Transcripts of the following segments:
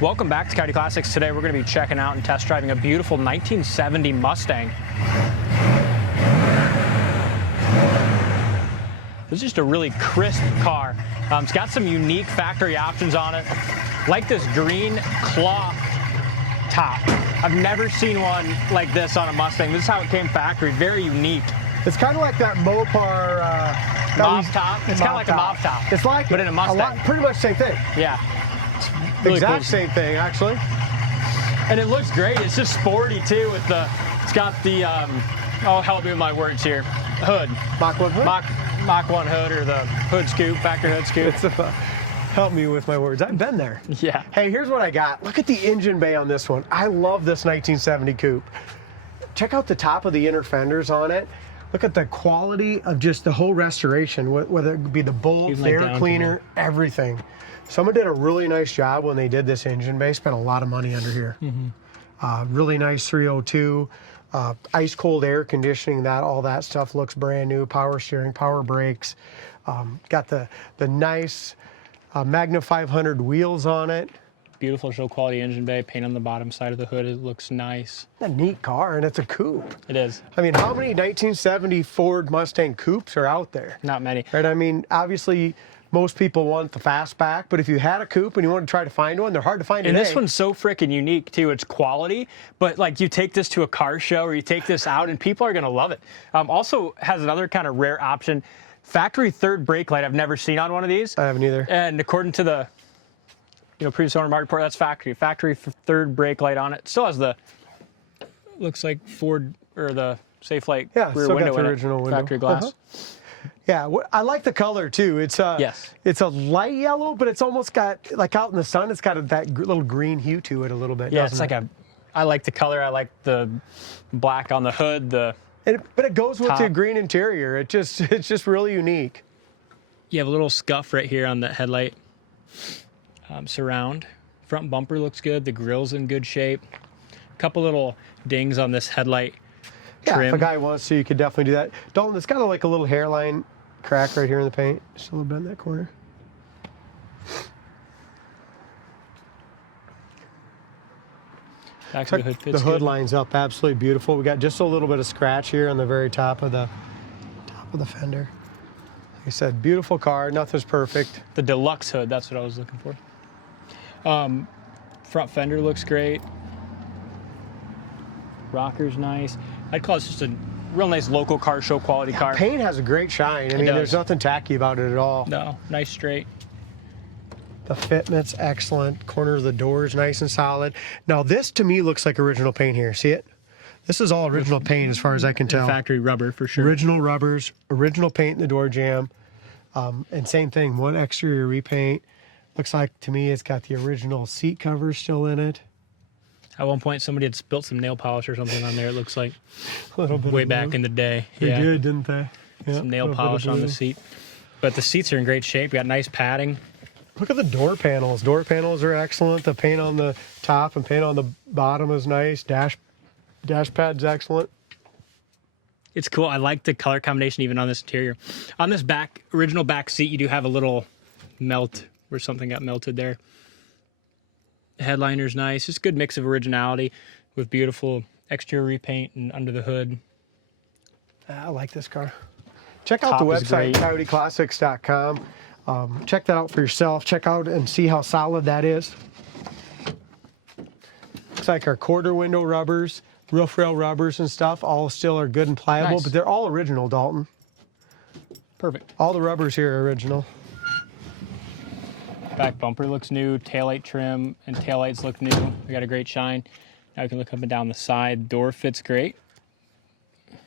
Welcome back to Coyote Classics. Today we're going to be checking out and test driving a beautiful 1970 Mustang. This is just a really crisp car. It's got some unique factory options on it, like this green cloth top. I've never seen one like this on a Mustang. This is how it came factory. Very unique. It's kind of like that Mopar Mauve top. It's kind of like a Mauve top. It's like but in a Mustang. Pretty much same thing. Yeah. Really exact cool. same thing, actually. And it looks great. It's just sporty too. With the, it's got the oh, help me with my words here. Hood. Mach 1 hood. Mach 1 hood, or the hood scoop, factory hood scoop. It's help me with my words. I've been there. Yeah. Hey, here's what I got. Look at the engine bay on this one. I love this 1970 coupe. Check out the top of the inner fenders on it. Look at the quality of just the whole restoration, whether it be the bolts, the air cleaner, everything. Someone did a really nice job when they did this engine bay. Spent a lot of money under here. Really nice 302. Ice cold air conditioning, all that stuff looks brand new. Power steering, power brakes. Got the nice Magnum 500 wheels on it. Beautiful show quality engine bay. Paint on the bottom side of the hood. It looks nice. A neat car, and it's a coupe. It is. I mean, how many 1970 Ford Mustang coupes are out there? Not many. Right. I mean, obviously, most people want the fastback, but if you had a coupe and you want to try to find one, they're hard to find today. And this one's so freaking unique too. It's quality, but like you take this to a car show or you take this out and people are gonna love it. Also has another kind of rare option, factory third brake light. I've never seen on one of these. I haven't either. And according to the previous owner Marti Report, that's factory third brake light on it. Still has the, looks like Ford or the Safe-Light rear window, got the original window. Factory glass. Yeah, I like the color too. It's it's a light yellow, but it's almost got, like out in the sun, it's got that little green hue to it a little bit. Yeah, it's like I like the color. I like the black on the hood. But it goes with the green interior. It's just really unique. You have a little scuff right here on the headlight surround. Front bumper looks good. The grill's in good shape. A couple little dings on this headlight. Yeah, if a guy wants to, you could definitely do that. Dalton, it's got like a little hairline crack right here in the paint. Just a little bit in that corner. Back of the hood fits the hood good. lines up absolutely beautiful. We got just a little bit of scratch here on the very top of the fender. Like I said, beautiful car. Nothing's perfect. The deluxe hood, that's what I was looking for. Front fender looks great. Rocker's nice. I'd call this just a real nice local car show quality car. Paint has a great shine. I mean, there's nothing tacky about it at all. No, nice straight. The fitment's excellent. Corner of the door is nice and solid. Now, this to me looks like original paint here. See it? This is all original paint as far as I can tell. Factory rubber for sure. Original rubbers, original paint in the door jamb. And same thing, one exterior repaint. Looks like to me it's got the original seat covers still in it. At one point, somebody had spilt some nail polish or something on there, it looks like. A little bit way back in the day. They did, didn't they? Yeah, some nail polish on the seat. But the seats are in great shape. We got nice padding. Look at the door panels. Door panels are excellent. The paint on the top and paint on the bottom is nice. Dash pad's excellent. It's cool. I like the color combination even on this interior. On this original back seat, you do have a little melt where something got melted there. The headliner's nice. Just a good mix of originality with beautiful exterior repaint and under the hood. I like this car. Check out the website, coyoteclassics.com. Check that out for yourself. Check out and see how solid that is. Looks like our quarter window rubbers, roof rail rubbers and stuff, all still are good and pliable, but they're all original, Dalton. Perfect. All the rubbers here are original. Back bumper looks new, taillight trim and taillights look new. We got a great shine. Now we can look up and down the side. Door fits great. Looks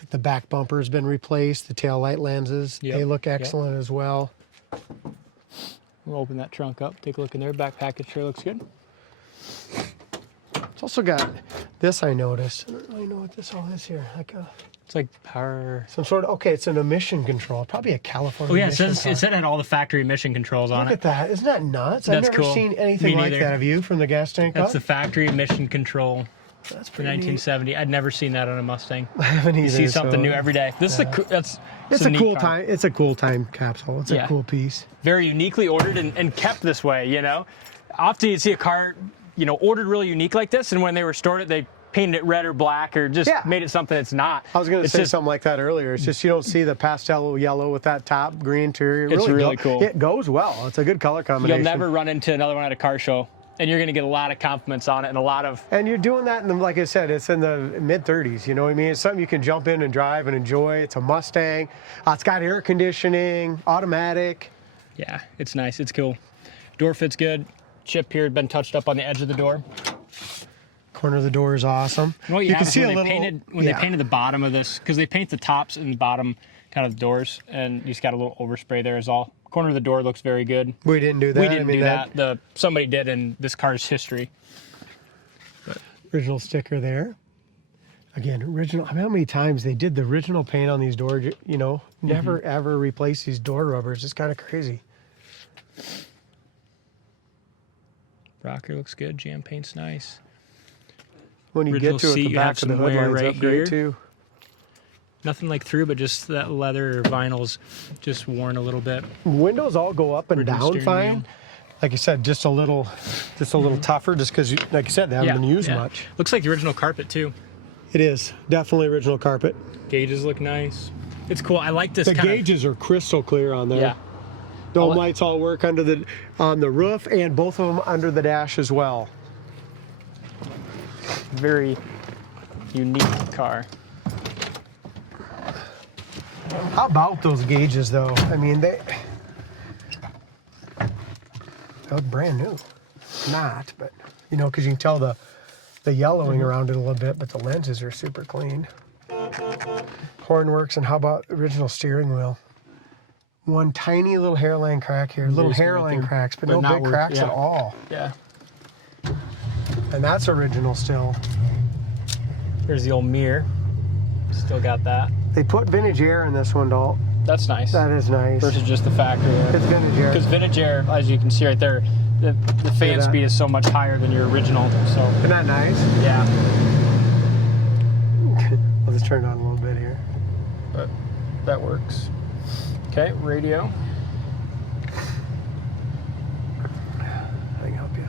like the back bumper has been replaced. The taillight lenses, they look excellent as well. We'll open that trunk up, take a look in there. Back package sure looks good. It's also got this, I noticed. I don't really know what this all is here. It's like power. Some sort of, okay, it's an emission control. Probably a California emission it said it had all the factory emission controls on it. Look at that. Isn't that nuts? That's I've never seen anything like that. Have you, from the gas tank That's up? the factory emission control. That's For pretty 1970, I'd never seen that on a Mustang. neat. I haven't either. You see something so new every day. This is It's a neat cool car. time. It's a cool time capsule. It's a cool piece. Very uniquely ordered and kept this way. You know, often you see a car, you know, ordered really unique like this, and when they restored it, they painted it red or black or just made it something it's not. I was going to It's say just something like that earlier. It's just you don't see the pastel yellow with that top green interior. It's really cool. It goes well. It's a good color combination. You'll never run into another one at a car show, and you're going to get a lot of compliments on it and a lot of. And you're doing that, like I said, it's in the mid-30s. You know what I mean? It's something you can jump in and drive and enjoy. It's a Mustang. It's got air conditioning, automatic. Yeah, it's nice. It's cool. Door fits good. Chip here had been touched up on the edge of the door. Corner of the door is awesome. What You can see a little. They painted the bottom of this, because they paint the tops and the bottom kind of doors, and you just got a little overspray there is all. Corner of the door looks very good. We didn't do that. We didn't do that. Somebody did in this car's history. Original sticker there. Again, original. I mean, how many times they did the original paint on these doors? You know, never ever replace these door rubbers. It's kind of crazy. Rocker looks good. Jam paint's nice. When you Original get to it, seat, the you have back of the some hood wear lines right up great here. too. Nothing like through, but just that leather or vinyl's just worn a little bit. Windows all go up and Original down steering fine. wheel. Like I said, just a little tougher, just because, like I said, they haven't been used much. Looks like the original carpet too. It is definitely original carpet. Gauges look nice. It's cool. I like this The gauges are crystal clear on there. Yeah. Dome lights all work on the roof, and both of them under the dash as well. Very unique car. How about those gauges, though? I mean, they look brand new. Not, but you know, because you can tell the yellowing around it a little bit, but the lenses are super clean. Horn works, and how about original steering wheel? One tiny little hairline crack here, little hairline cracks, but no big cracks at all. Yeah. And that's original still. There's the old mirror. Still got that. They put vintage air in this one, Dalt. That's nice. That is nice. Versus just the factory air. It's vintage air. Because vintage air, as you can see right there, the fan that. speed is so much higher than your original. So Isn't that nice? yeah. I'll just turn it on a little bit here. But that works. Okay, radio. I can help you.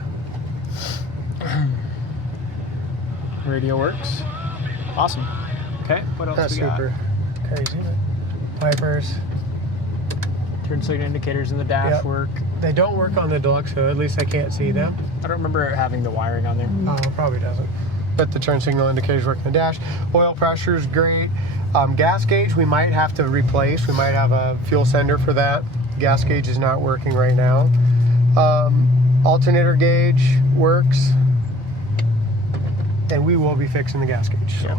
Radio works. Awesome. Okay, what else That's we got? super crazy. Wipers. Turn signal indicators in the dash Yep. work. They don't work on the deluxe hood. At least I can't see them. I don't remember having the wiring on there. Oh, it probably doesn't. But the turn signal indicators work in the dash. Oil pressure is great. Gas gauge we might have to replace. We might have a fuel sender for that. Gas gauge is not working right now. Alternator gauge works. And we will be fixing the gas gauge. So. Yeah.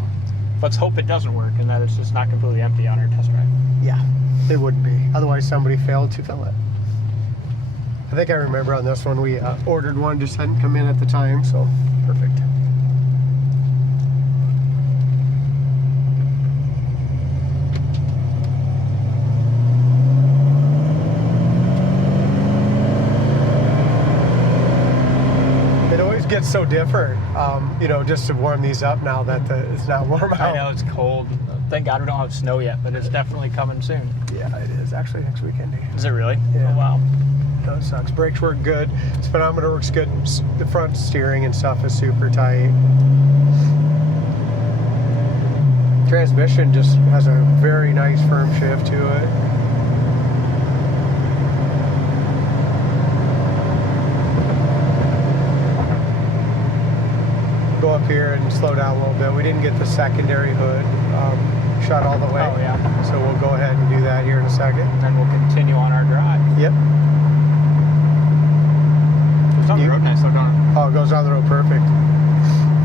Let's hope it doesn't work and that it's just not completely empty on our test drive. Yeah, it wouldn't be. Otherwise, somebody failed to fill it. I think I remember on this one, we ordered one, just hadn't come in at the time, so perfect. It always gets so different, you know, just to warm these up now that it's not warm out. I know it's cold. Thank God we don't have snow yet, but it's definitely coming soon. Yeah, it is. Actually, next weekend. Is it really? Yeah. Oh, wow. That sucks. Brakes work good. Speedometer works good. The front steering and stuff is super tight. Transmission just has a very nice firm shift to it. Go up here and slow down a little bit. We didn't get the secondary hood shut all the way. Oh, yeah. So we'll go ahead and do that here in a second. And then we'll continue on our drive. Yep. It's on the road nice though, don't it? Oh, it goes on the road perfect.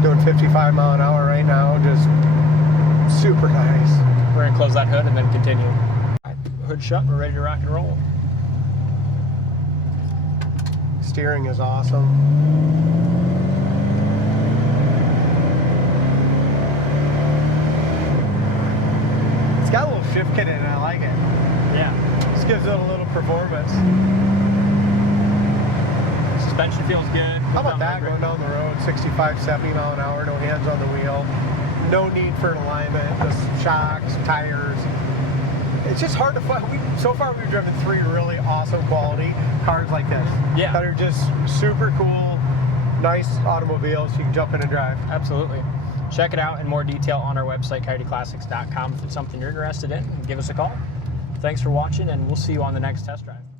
Doing 55 mile an hour right now, just super nice. We're gonna close that hood and then continue. Hood shut, we're ready to rock and roll. Steering is awesome. It's got a little shift kit in it, I like it. Yeah. Just gives it a little performance. Suspension feels good. How about that, going down the road, 65, 70 mile an hour, no hands on the wheel, no need for an alignment, just shocks, tires. It's just hard to find. So far, we've driven 3 really awesome quality cars like this. Yeah. That are just super cool, nice automobiles you can jump in and drive. Absolutely. Check it out in more detail on our website, coyoteclassics.com. If it's something you're interested in, give us a call. Thanks for watching, and we'll see you on the next test drive.